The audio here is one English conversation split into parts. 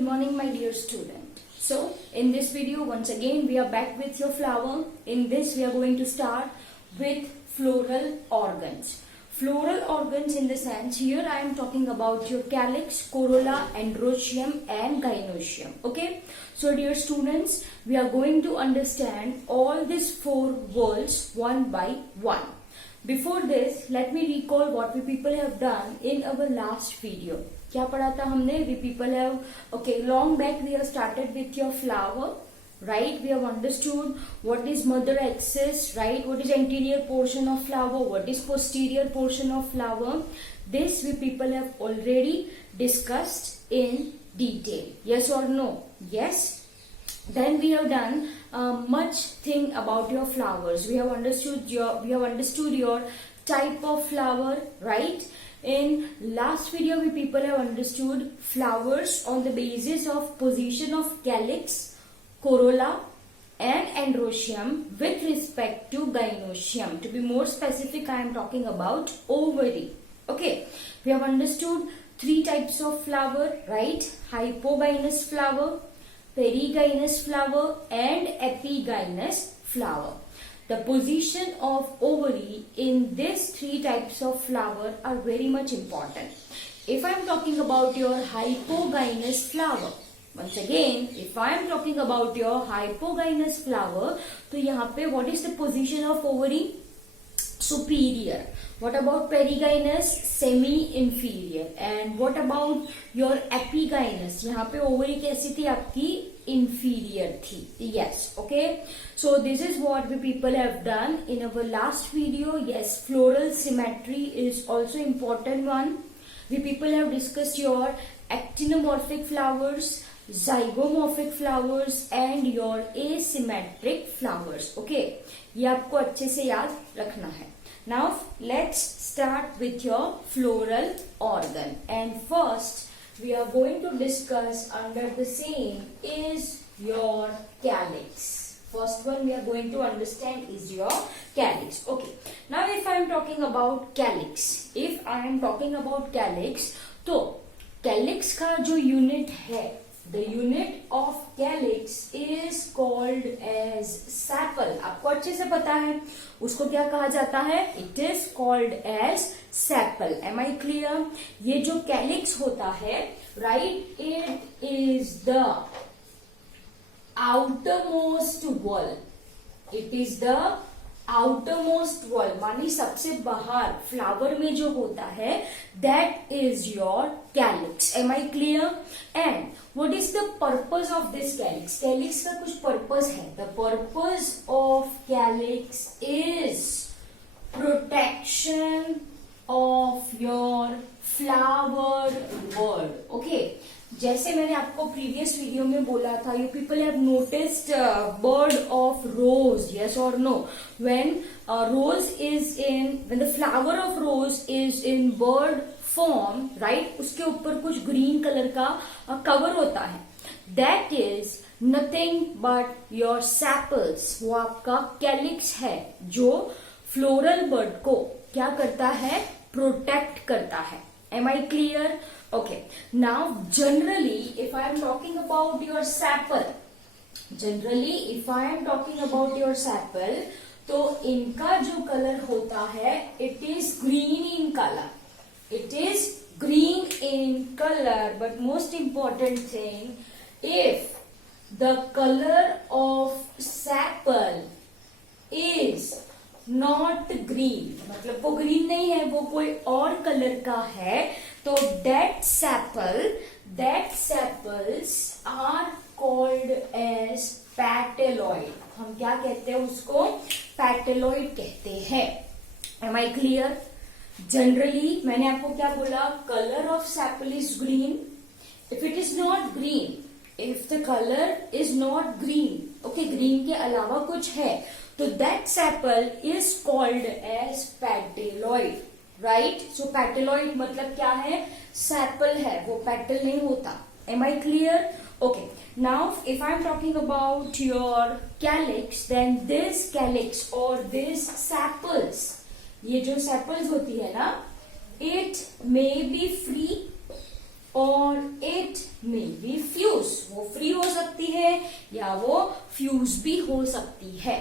good morning my dear student. So in this video once again we are back with your flower. In this we are going to start with floral organs. Floral organs in the sense here I am talking about your calyx, corolla, androecium and gynoecium. Okay. So dear students, we are going to understand all these four worlds one by one. Before this, let me recall what we people have done in our last video. क्या पढ़ा था हमने? We people have, okay, long back we have started with your flower, right? We have understood what is mother axis, right? What is anterior portion of flower? What is posterior portion of flower? This we people have already discussed in detail. Yes or no? Yes. Then we have done much thing about your flowers. We have understood your type of flower, right? In last video we people have understood flowers on the basis of position of calyx, corolla and androecium with respect to gynoecium. To be more specific, I am talking about ovary. Okay, we have understood three types of flower, right? Hypogynous flower, perigynous flower and epigynous flower. The position of ovary in these three types of flower are very much important. If I am talking about your hypogynous flower, once again, if I am talking about your hypogynous flower, तो यहाँ पे what is the position of ovary? Superior. What about perigynous? Semi-inferior. And what about your epigynous? यहाँ पे ovary कैसी थी आपकी? Inferior थी. Yes. Okay. So this is what we people have done in our last video. Yes, floral symmetry is also important one. We people have discussed your actinomorphic flowers, zygomorphic flowers and your asymmetric flowers. Okay. ये आपको अच्छे से याद रखना है. Now let's start with your floral organ, and first we are going to discuss under the same is your calyx. First one we are going to understand is your calyx. Okay. Now if I am talking about calyx, तो calyx का जो unit है, the unit of calyx is called as sepal. आपको अच्छे से पता है उसको क्या कहा जाता है? It is called as sepal. Am I clear? ये जो calyx होता है, right? It is the outermost wall. It is the outermost wall. मानी सबसे बाहर फ्लावर में जो होता है, that is your calyx. Am I clear? And what is the purpose of this calyx? Calyx का कुछ purpose है. The purpose of calyx is protection of your flower world. Okay. जैसे मैंने आपको प्रीवियस वीडियो में बोला था, you people have noticed bird of rose, yes or no? When the flower of rose is in bird form, right? उसके ऊपर कुछ green colour का कवर होता है. That is nothing but your sepals. वो आपका calyx है जो floral bird को क्या करता है? Protect करता है. Am I clear? Okay. Now, generally, if I am talking about your sepal, तो इनका जो कलर होता है, it is green in color. It is green in color. But most important thing, if the color of sepal is not green, मतलब वो green नहीं है, वो कोई और कलर का है, तो that sepals are called as petaloid. हम क्या कहते हैं उसको? Petaloid कहते हैं. Am I clear? Generally, मैंने आपको क्या बोला? Color of sepal is green. If it is not green, if the color is not green, okay, green के अलावा कुछ है, तो that sepal is called as petaloid. Right? So petaloid मतलब क्या है? Sepal है, वो petal नहीं होता. Am I clear? Okay. Now if I am talking about your calyx, then this calyx or this sepals, ये जो sepals होती है ना, it may be free or it may be fuse. वो free हो सकती है या वो fuse भी हो सकती है.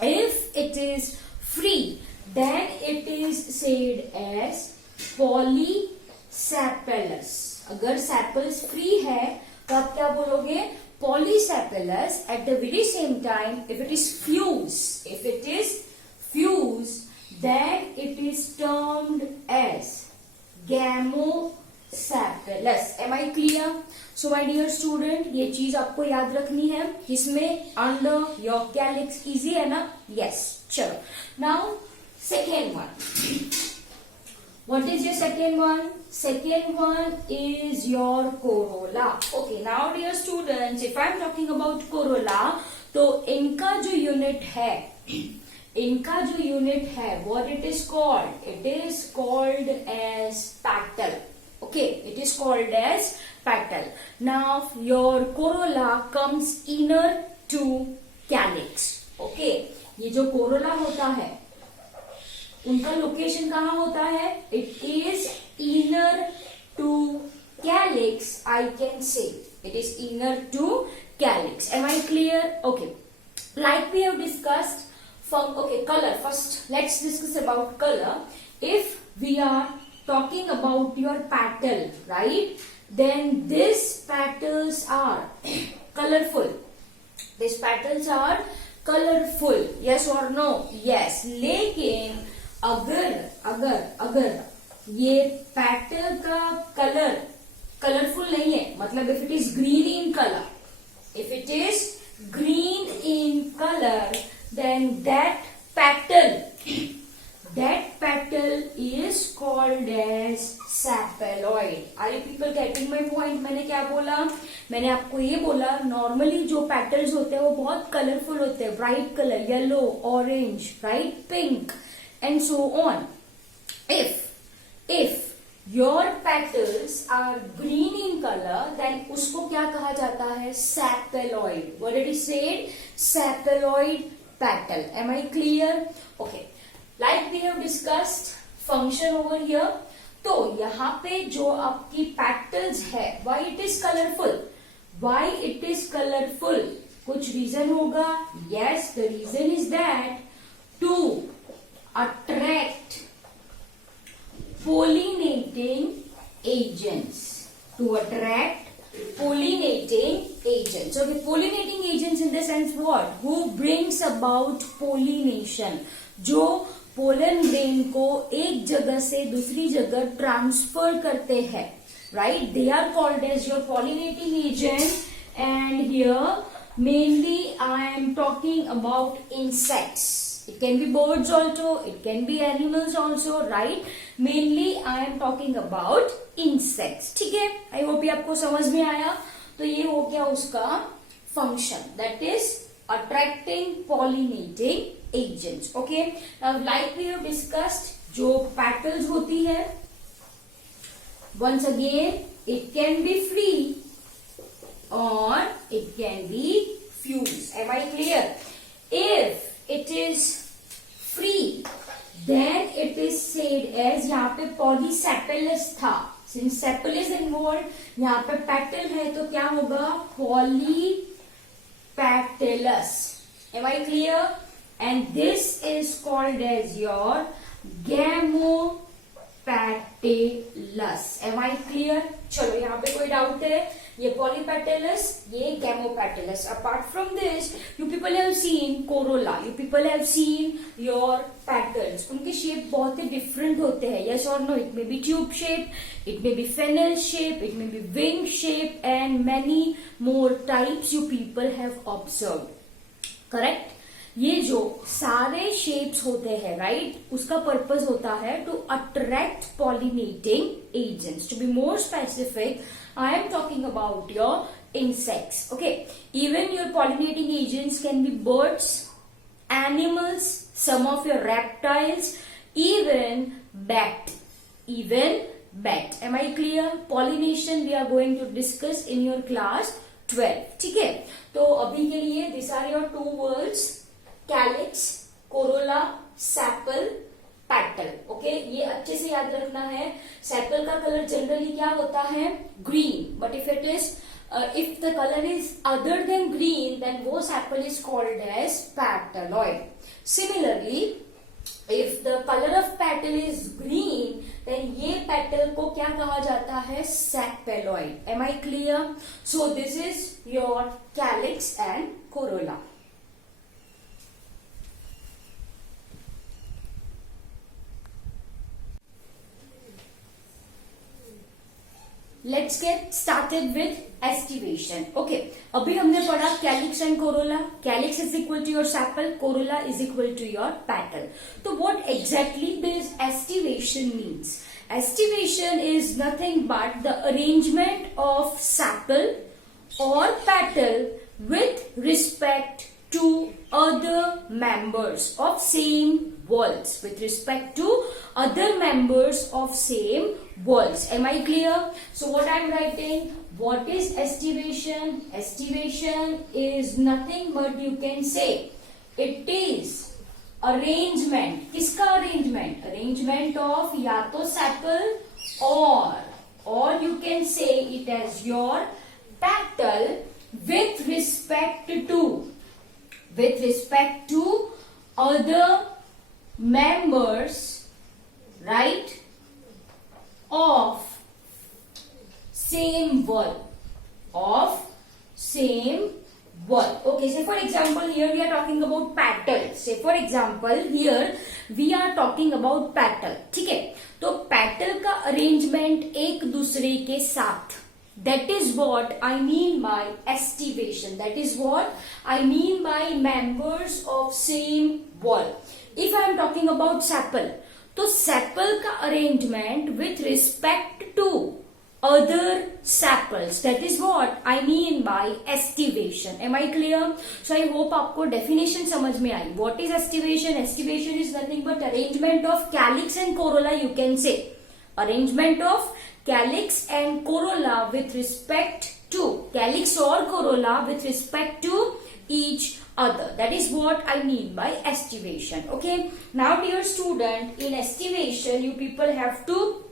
If it is free, then it is said as polysepalous. अगर sepals free है तो आप क्या बोलोगे? Polysepalous. At the very same time, if it is fuse, then it is termed as gamosepalous. Am I clear? So my dear student, ये चीज आपको याद रखनी है. इसमें under your calyx easy है ना? Yes. चलो. Now second one. What is your second one? Second one is your corolla. Okay, now dear students, if I am talking about corolla, तो इनका जो unit है, what it is called? It is called as petal. Okay, it is called as petal. Now your corolla comes inner to calyx. Okay, ये जो corolla होता है उनका location कहाँ होता है? It is inner to calyx. I can say it is inner to calyx. Am I clear? Okay, like we have discussed color. First let's discuss about color. If we are talking about your petal, right, then these petals are colorful. These petals are colorful. Yes or no? Yes. लेकिन अगर ये petal का colour colourful नहीं है, मतलब if it is green in color, then that petal is called as sepaloid. Are you people getting my point? मैंने क्या बोला? मैंने आपको ये बोला नॉर्मली जो पेटल्स होते हैं वो बहुत कलरफुल होते हैं, bright colour, yellow, orange, right, pink and so on. If your petals are green in color, then उसको क्या कहा जाता है? Sepaloid. What did he say? Sepaloid petal. Am I clear? Okay. Like we have discussed function over here. तो यहाँ पे जो आपकी petals है, why it is colorful? Why it is colorful? कुछ reason होगा? Yes, the reason is that to attract pollinating agents. To attract pollinating agents. Okay, pollinating agents in the sense what? Who brings about pollination. जो pollen grain को एक जगह से दूसरी जगह transfer करते हैं, right? They are called as your pollinating agent. And here mainly I am talking about insects. It can be birds also, it can be animals also, right? Mainly I am talking about insects. ठीक है? I hope ये आपको समझ में आया. तो ये हो गया उसका function, that is attracting pollinating agents. Okay? Now like we have discussed, जो petals होती है, once again it can be free or it can be fused. Am I clear? If it is free, then it is said as, यहाँ पे polysepalous था, since sepal is involved, यहाँ पे petal है तो क्या होगा? Polypetalous. Am I clear? And this is called as your gamopetallous. Am I clear? चलो यहाँ पे कोई डाउट है? ये polypetalous, ये gamopetallous. Apart from this, you people have seen corolla, you people have seen your petals. उनके shape बहुत ही different होते हैं. Yes or no? It may be tube shape, it may be funnel shape, it may be wing shape, and many more types you people have observed. Correct? ये जो सारे shapes होते हैं, right, उसका purpose होता है to attract pollinating agents. To be more specific, I am talking about your insects. Okay, even your pollinating agents can be birds, animals, some of your reptiles, even bat. Am I clear? Pollination we are going to discuss in your class 12. ठीक है? तो अभी के लिए these are your two words: calyx, corolla, sepal, petal. Okay, ये अच्छे से याद रखना है. सेपल का कलर जनरली क्या होता है? Green. But if it is if the color is other than green, then वो sepal is called as petaloid. Similarly, if the color of petal is green, then ये petal को क्या कहा जाता है? Sepaloid. Am I clear? So this is your calyx and corolla. Let's get started with estivation. Okay, अभी हमने पढ़ा calyx and corolla. Calyx is equal to your sepal, corolla is equal to your petal. So what exactly this estivation means? Estivation is nothing but the arrangement of sepal or petal with respect to other members of same whorls. With respect to other members of same whorls. Am I clear? So what I am writing? What is estivation? Estivation is nothing but you can say it is arrangement. किसका arrangement? Arrangement of या तो sepal or you can say it as your petal with respect to other members, right, of same whorl. Okay, say for example here we are talking about petal. Say for example here we are talking about petal. ठीक है, तो petal का arrangement एक दूसरे के साथ, that is what I mean by estivation. That is what I mean by members of same whorl. If I am talking about sepal, तो sepal का arrangement with respect to other sepals, that is what I mean by estivation. Am I clear? So I hope आपको definition समझ में आई. What is estivation? Estivation is nothing but arrangement of calyx and corolla, you can say. Arrangement of calyx and corolla with respect to calyx or corolla with respect to each other. That is what I mean by estivation. Okay, now dear student, in estivation you people have to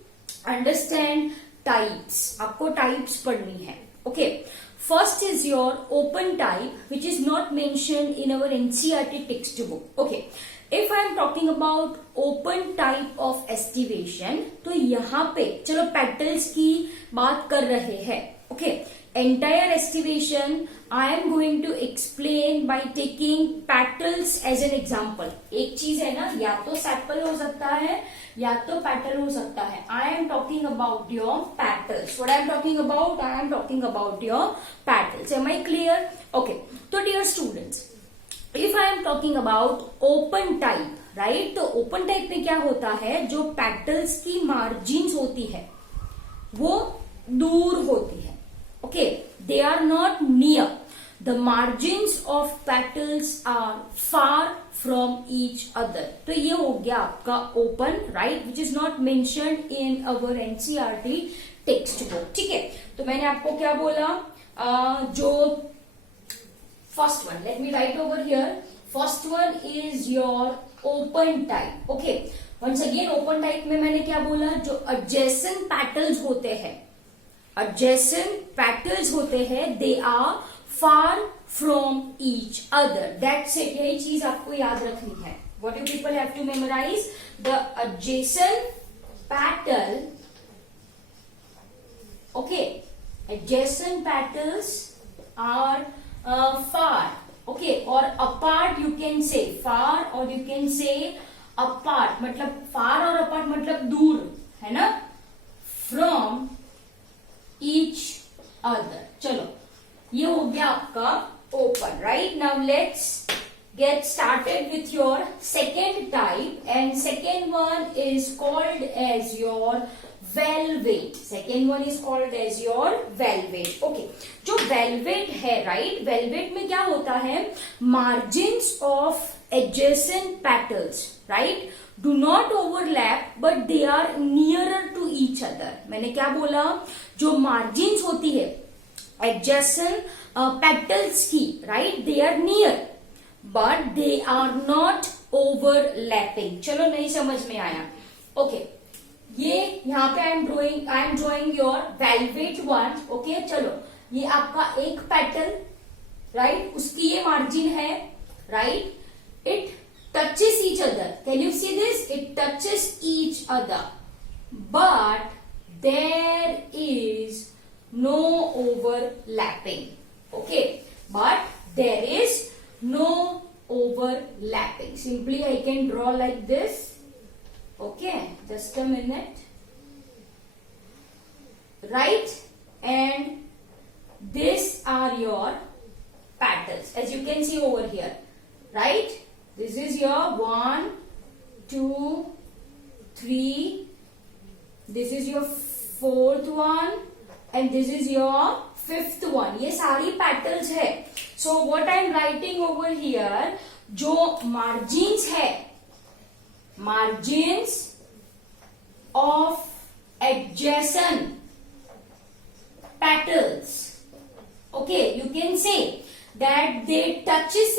understand types. आपको types पढ़नी है. Okay, first is your open type which is not mentioned in our NCERT textbook. Okay, if I am talking about open type of estivation, तो यहाँ पे चलो petals की बात कर रहे हैं. Okay, entire estivation I am going to explain by taking petals as an example. एक चीज है ना, या तो sepal हो सकता है या तो petal हो सकता है. I am talking about your petals. What I am talking about? I am talking about your petals. Am I clear? Okay. So dear students, if I am talking about open type, right? तो open type में क्या होता है? जो petals की margins होती है वो दूर होती है. Okay, they are not near. The margins of petals are far from each other. तो ये हो गया आपका open, right? Which is not mentioned in our NCERT textbook. ठीक है, तो मैंने आपको क्या बोला? जो first one, let me write over here. First one is your open type. Okay, once again open type में मैंने क्या बोला? जो adjacent petals होते हैं, they are far from each other. That's it. यही चीज आपको याद रखनी है. What you people have to memorize? The adjacent petal. Okay, adjacent petals are far. Okay, or apart you can say far or you can say apart. मतलब far और apart मतलब दूर है ना, from each other. चलो, ये हो गया आपका open. Right, now let's get started with your second type, and second one is called as your velvet. Second one is called as your velvet. Okay, जो velvet है, right, velvet में क्या होता है? Margins of adjacent petals, right, do not overlap but they are nearer to each other. मैंने क्या बोला? जो margins होती है adjacent petals की, right, they are near but they are not overlapping. चलो नहीं समझ में आया, ओके ये यहाँ पे I am drawing your velvet one. Okay चलो ये आपका एक पेटल, राइट, उसकी ये मार्जिन है, right, it touches each other, can you see this, it touches each other, but there is no overlapping, okay, but there is no overlapping. Simply I can draw like this, okay, just a minute, right, and these are your petals as you can see over here, right, this is your 1 2 3, this is your fourth one and this is your fifth one, ये सारी petals है। So what I am writing over here, जो margins है, margins of adjacent petals, okay, you can say that they touches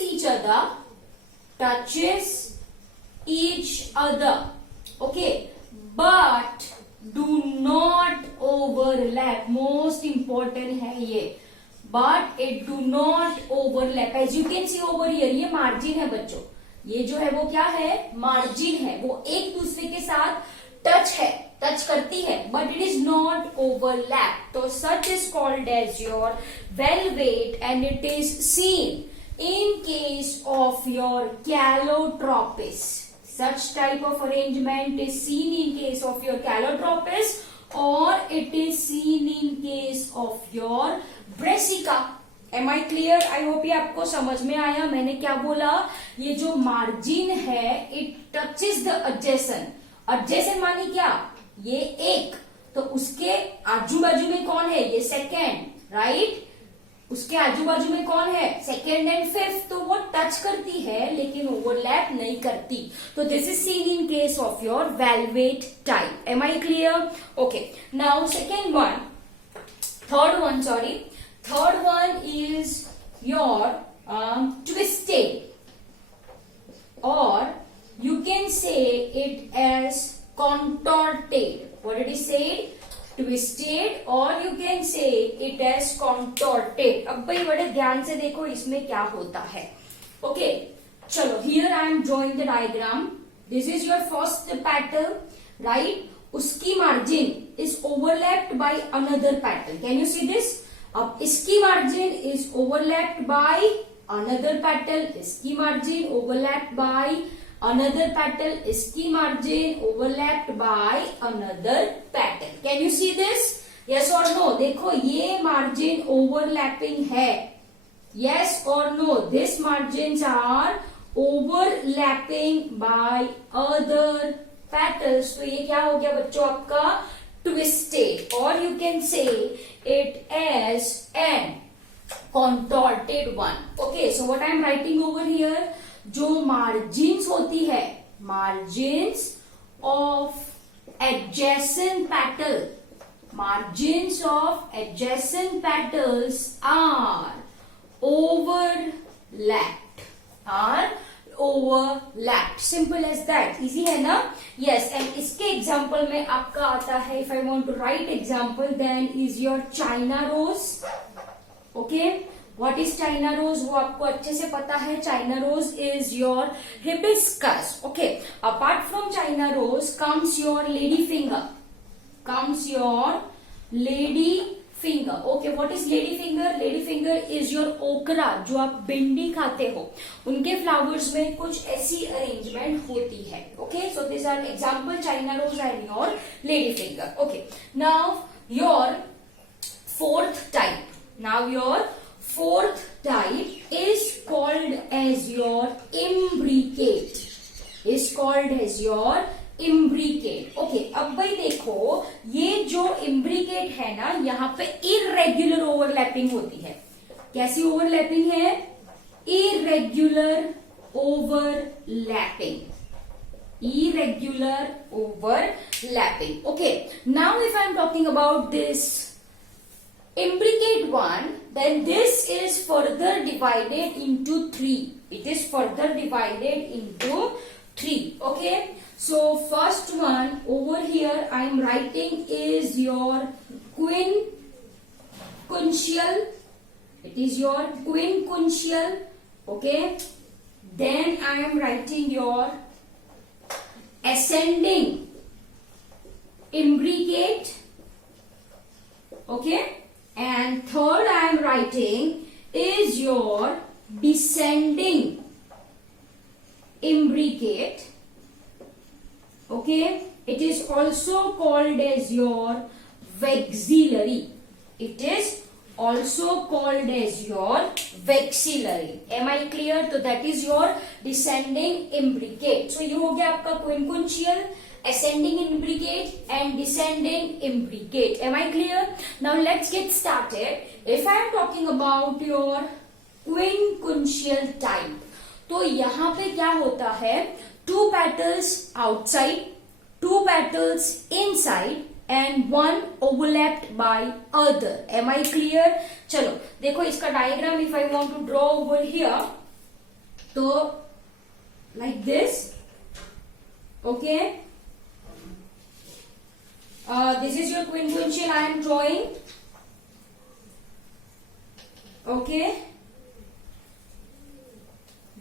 each other, okay, but do not overlap, most important है ये, but it do not overlap, as you can see over here, ये margin है बच्चों, ये जो है वो क्या है, मार्जिन है, वो एक दूसरे के साथ टच करती है, but it is not overlap, तो such is called as your velvet and it is seen in case of your calotropis. Such type of arrangement is seen in case of your calotropis or it is seen in case of your brassica. Am I clear? I hope ये आपको समझ में आया। मैंने क्या बोला, ये जो मार्जिन है it touches the adjacent. adjacent मानी क्या, ये एक, तो उसके आजू बाजू में कौन है, ये सेकेंड, राइट, उसके आजू बाजू में कौन है, सेकेंड एंड फिफ्थ, तो वो टच करती है लेकिन ओवरलैप नहीं करती, तो this is seen in case of your velvet type. Am I clear? Okay, now second one, third one is your twisted, और you can say it as contorted. What did he say? Twisted, or you can say it as contorted. अब भाई बड़े ध्यान से देखो इसमें क्या होता है। ओके चलो, here I am drawing the diagram. This is your first petal, right? उसकी margin is overlapped by another petal. Can you see this? अब इसकी margin is overlapped by another petal. इसकी margin overlapped by another petal, इसकी margin overlapped by another petal. Can you see this? Yes or no? देखो ये margin overlapping है, yes or no? This margins are overlapping by other petals. तो ये क्या हो गया बच्चों आपका twisted, or you can say it as an contorted one. Okay, so what I am writing over here, जो मार्जिन्स होती है, margins of adjacent petal, margins of adjacent petals are overlapped, simple as that, easy है ना? Yes, and इसके example में आपका आता है, if I want to write example, then is your China rose. Okay, What is China rose? वो आपको अच्छे से पता है। China rose is your hibiscus. Okay. Apart from China rose comes your lady finger. Okay. What is lady finger? Lady finger is your okra, जो आप भिंडी खाते हो, उनके फ्लावर्स में कुछ ऐसी अरेंजमेंट होती है। Okay. So these are example China rose and your lady finger. Okay. Now your fourth type is called as your imbricate. Okay, अब भाई देखो, ये जो imbricate है ना, यहाँ पे irregular overlapping होती है। कैसी overlapping है? Irregular overlapping. Okay, now if I am talking about this imbricate one, then this is further divided into three. It is further divided into 3. Okay. So first one over here I am writing is your quincuncial. It is your quincuncial. Okay. Then I am writing your ascending imbricate. Okay. And third I am writing is your descending imbricate. Okay. It is also called as your vexillary. It is also called as your vexillary. Am I clear? So that is your descending imbricate. So ये हो गया आपका quincuncial, ascending imbricate and descending imbricate. Am I clear? Now let's get started. If I am talking about your quincuncial type, तो यहाँ पे क्या होता है, 2 petals outside, 2 petals inside and 1 overlapped by other. Am I clear? चलो देखो इसका diagram if I want to draw over here, तो like this. Okay. This is your quincuncial I am drawing. Okay.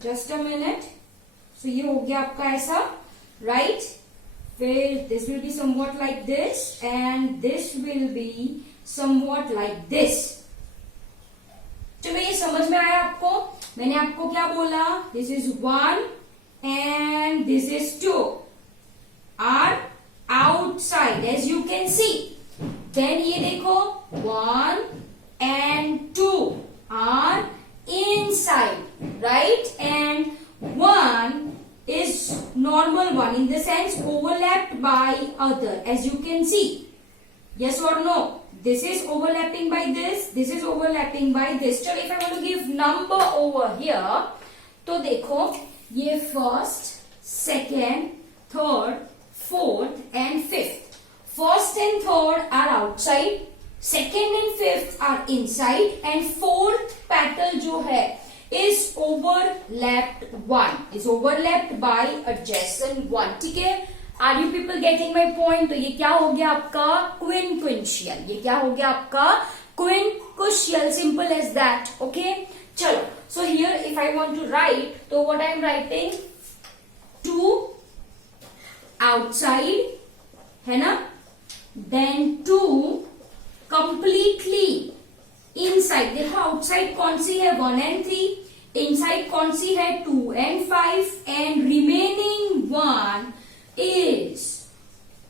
Just a minute. So ये हो गया आपका ऐसा, right? फिर this will be somewhat like this and this will be somewhat like this. चलो ये समझ में आया आपको? मैंने आपको क्या बोला? This is 1 and this is 2 are outside as you can see. Then ये देखो 1 and 2 are inside, right? And 1 is normal one in the sense overlapped by other as you can see. Yes or no? This is overlapping by this. This is overlapping by this. चलो if I want to give number over here, तो देखो ये first, second, third, fourth and fifth. First and third are outside, second and fifth are inside and fourth petal जो है is overlapped one, is overlapped by adjacent one. ठीक है? Are you people getting my point? तो ये क्या हो गया आपका quincuncial. ये क्या हो गया आपका quincuncial. Simple as that. Okay? चलो. So here if I want to write, तो what I am writing? 2 outside, है ना? Then 2 completely inside. देखो outside कौन सी है 1 and 3, inside कौन सी है 2 and 5 and remaining 1 is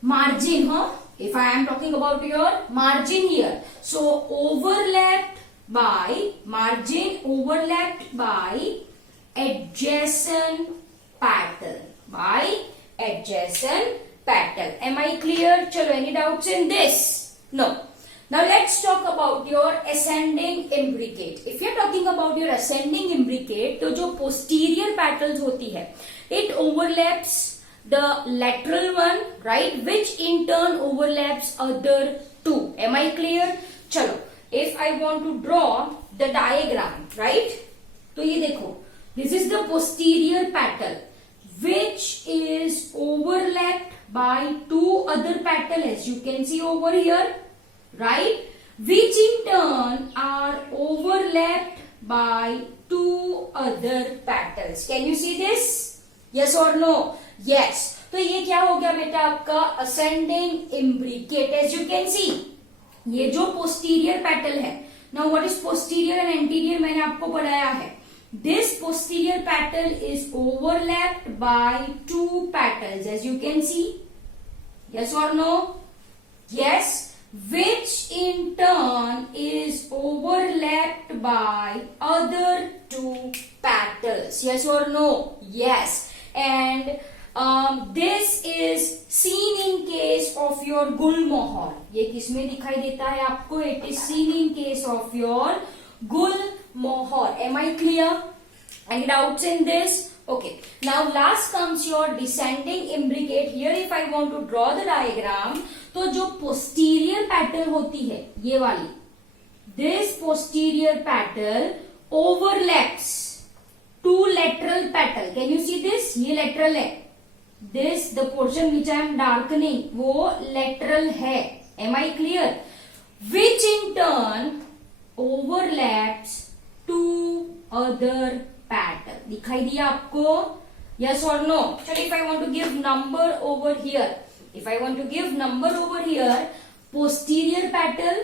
margin. Huh? If I am talking about your margin here, so overlapped by margin, overlapped by adjacent petal, by adjacent petal. Am I clear? चलो any doubts in this? No. Now let's talk about your ascending imbricate. If you are talking about your ascending imbricate, तो जो posterior petals होती है, it overlaps the lateral one, right? Which in turn overlaps other 2. Am I clear? चलो, if I want to draw the diagram, right? तो ये देखो, this is the posterior petal, which is overlapped by 2 other petals, as you can see over here. Right? Which in turn are overlapped by 2 other petals. Can you see this? Yes or no? Yes. तो ये क्या हो गया बेटा आपका ascending imbricate. As you can see, ये जो posterior petal है. Now what is posterior and anterior मैंने आपको पढ़ाया है. This posterior petal is overlapped by 2 petals. As you can see. Yes or no? Yes. Which in turn is overlapped by other 2 petals. Yes or no? Yes. And this is seen in case of your गुलमोहर. ये किसमें दिखाई देता है आपको? It is seen in case of your Gulmohar. Am I clear? Any doubts in this? Okay. Now last comes your descending imbricate. Here if I want to draw the diagram, तो जो posterior petal होती है ये वाली, this posterior petal overlaps to lateral petal. Can you see this? ये lateral है. This the portion which I am darkening वो lateral है. Am I clear? Which in turn overlaps to other petal. दिखाई दिया आपको? Yes or no? Actually, if I want to give number over here, posterior petal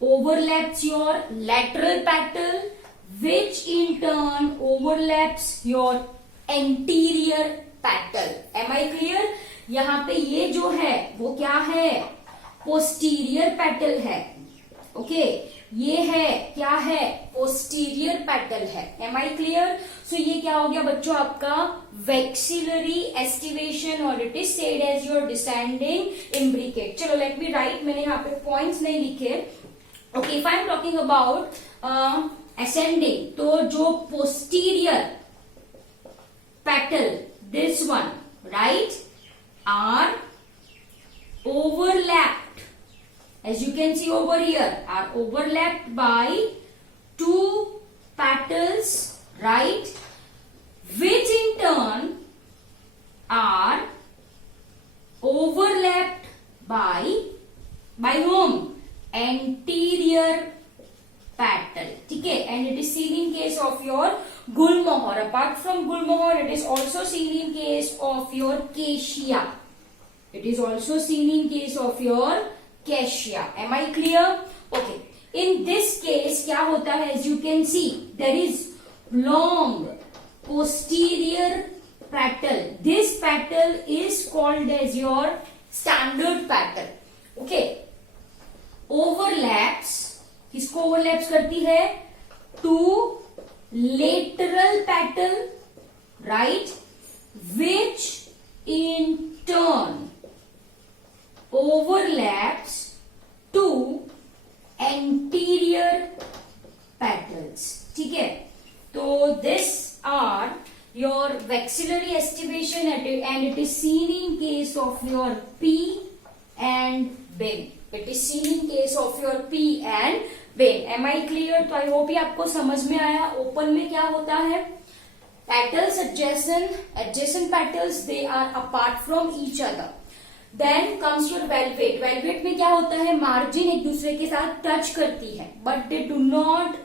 overlaps your lateral petal, which in turn overlaps your anterior petal. Am I clear? यहाँ पे ये जो है वो क्या है? posterior petal है. Okay? ये है क्या है? पोस्टीरियर पेटल है. Am I clear? सो ये क्या हो गया बच्चों आपका वैक्सिलरी एस्टिवेशन और it is said as your descending imbricate. चलो लेट मी राइट. मैंने यहाँ पे पॉइंट्स नहीं लिखे. Okay, if I am talking about ascending, तो जो posterior petal this one right are overlapped, as you can see over here, are overlapped by two petals, right, which in turn are overlapped by whom? Anterior petal. ठीक है? And it is seen in case of your Gulmohar. Apart from Gulmohar, it is also seen in case of your Cassia. It is also seen in case of your Cassia. Am I clear? Okay. In this case, क्या होता है? As you can see, there is long posterior petal. This petal is called as your standard petal. Okay. Overlaps. किसको overlaps करती है? Two lateral petal, right? Which in turn overlaps to anterior petals. ठीक है? तो this are your vexillary estivation and it is seen in case of your P and vein. It is seen in case of your P and vein. Am I clear? तो I hope ये आपको समझ में आया. Open में क्या होता है? Petals adjacent petals, they are apart from each other. Then comes your valvate. Valvate में क्या होता है? मार्जिन एक दूसरे के साथ टच करती है, but they do not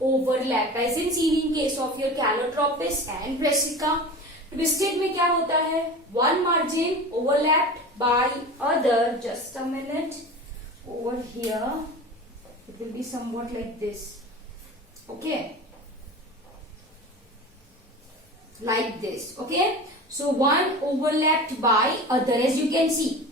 overlap. As in seen in case of your Calotropis and Brassica. Twisted में क्या होता है? One margin overlapped by other. Just a minute. Over here, it will be somewhat like this. Okay. Like this. Okay. So one overlapped by other, as you can see.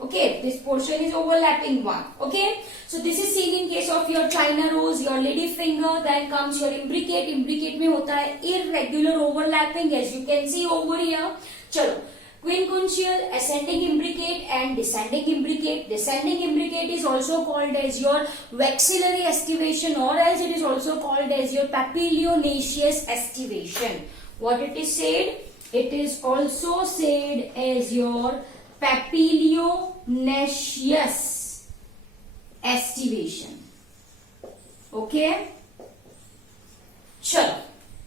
Okay, this portion is overlapping one. Okay, so this is seen in case of your China rose, your lady finger. Then comes your imbricate. Imbricate में होता है irregular overlapping, as you can see over here. चलो, quincuntial, ascending imbricate and descending imbricate. Descending imbricate is also called as your vexillary estivation, or as it is also called as your papilionaceous estivation. What it is said? It is also said as your papilionaceous estivation. Okay? चलो,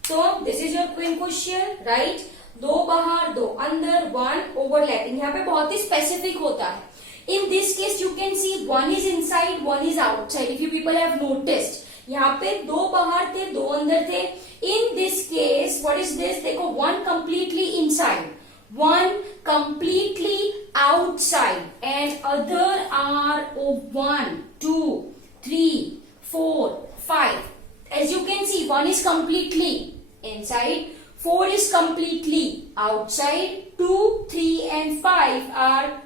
तो this is your quincuntial, right? दो बाहर, दो अंदर, one overlapping. यहाँ पे बहुत ही specific होता है. In this case, you can see one is inside, one is outside. If you people have noticed, यहाँ पे दो बाहर थे, दो अंदर थे. In this case, what is this? देखो, one completely inside, one completely outside, and other are 1, 2, 3, 4, 5. As you can see, one is completely inside, 4 is completely outside, 2, 3, and 5 are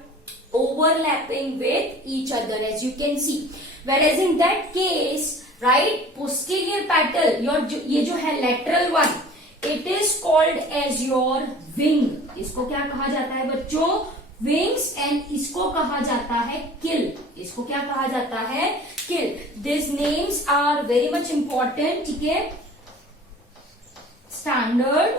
overlapping with each other, as you can see. Whereas in that case, right, posterior petal, ये जो है lateral one, it is called as your wing. इसको क्या कहा जाता है बच्चों? Wings. and इसको कहा जाता है kill. इसको क्या कहा जाता है? Kill. These names are very much important. ठीक है? Standard,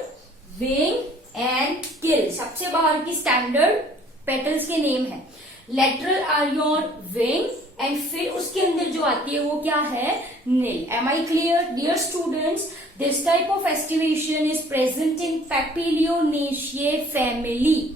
wing and kill. सबसे बाहर की standard petals के name है. Lateral are your wing and फिर उसके अंदर जो आती है वो क्या है, नील. Am I clear dear students? This type of aestivation is present in papilionaceae family,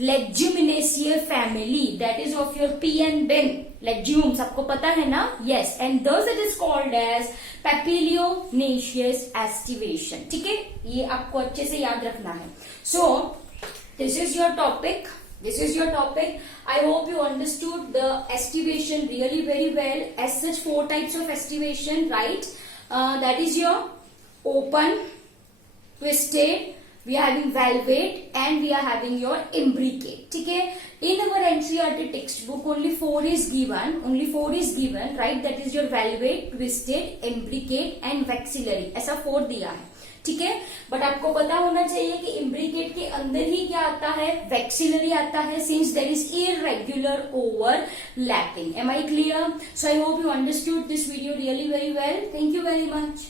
leguminosae family, that is of your pea and bean. Legume सबको पता है ना? Yes. And thus it is called as papilionaceous estivation. ठीक है, ये आपको अच्छे से याद रखना है. So this is your topic. This is your topic. I hope you understood the estivation really very well. As such, 4 types of estivation, right? That is your open, twisted, we are having valvate, and we are having your imbricate. ठीक है. In our NCERT textbook, only 4 is given, right? That is your valvate, twisted, imbricate and vexillary. ऐसा 4 दिया है. ठीक है, but आपको पता होना चाहिए कि इम्ब्रिकेट के अंदर ही क्या आता है, वैक्सिलरी आता है, since there is irregular overlapping. Am I clear? So I hope you understood this video really very well. Thank you very much.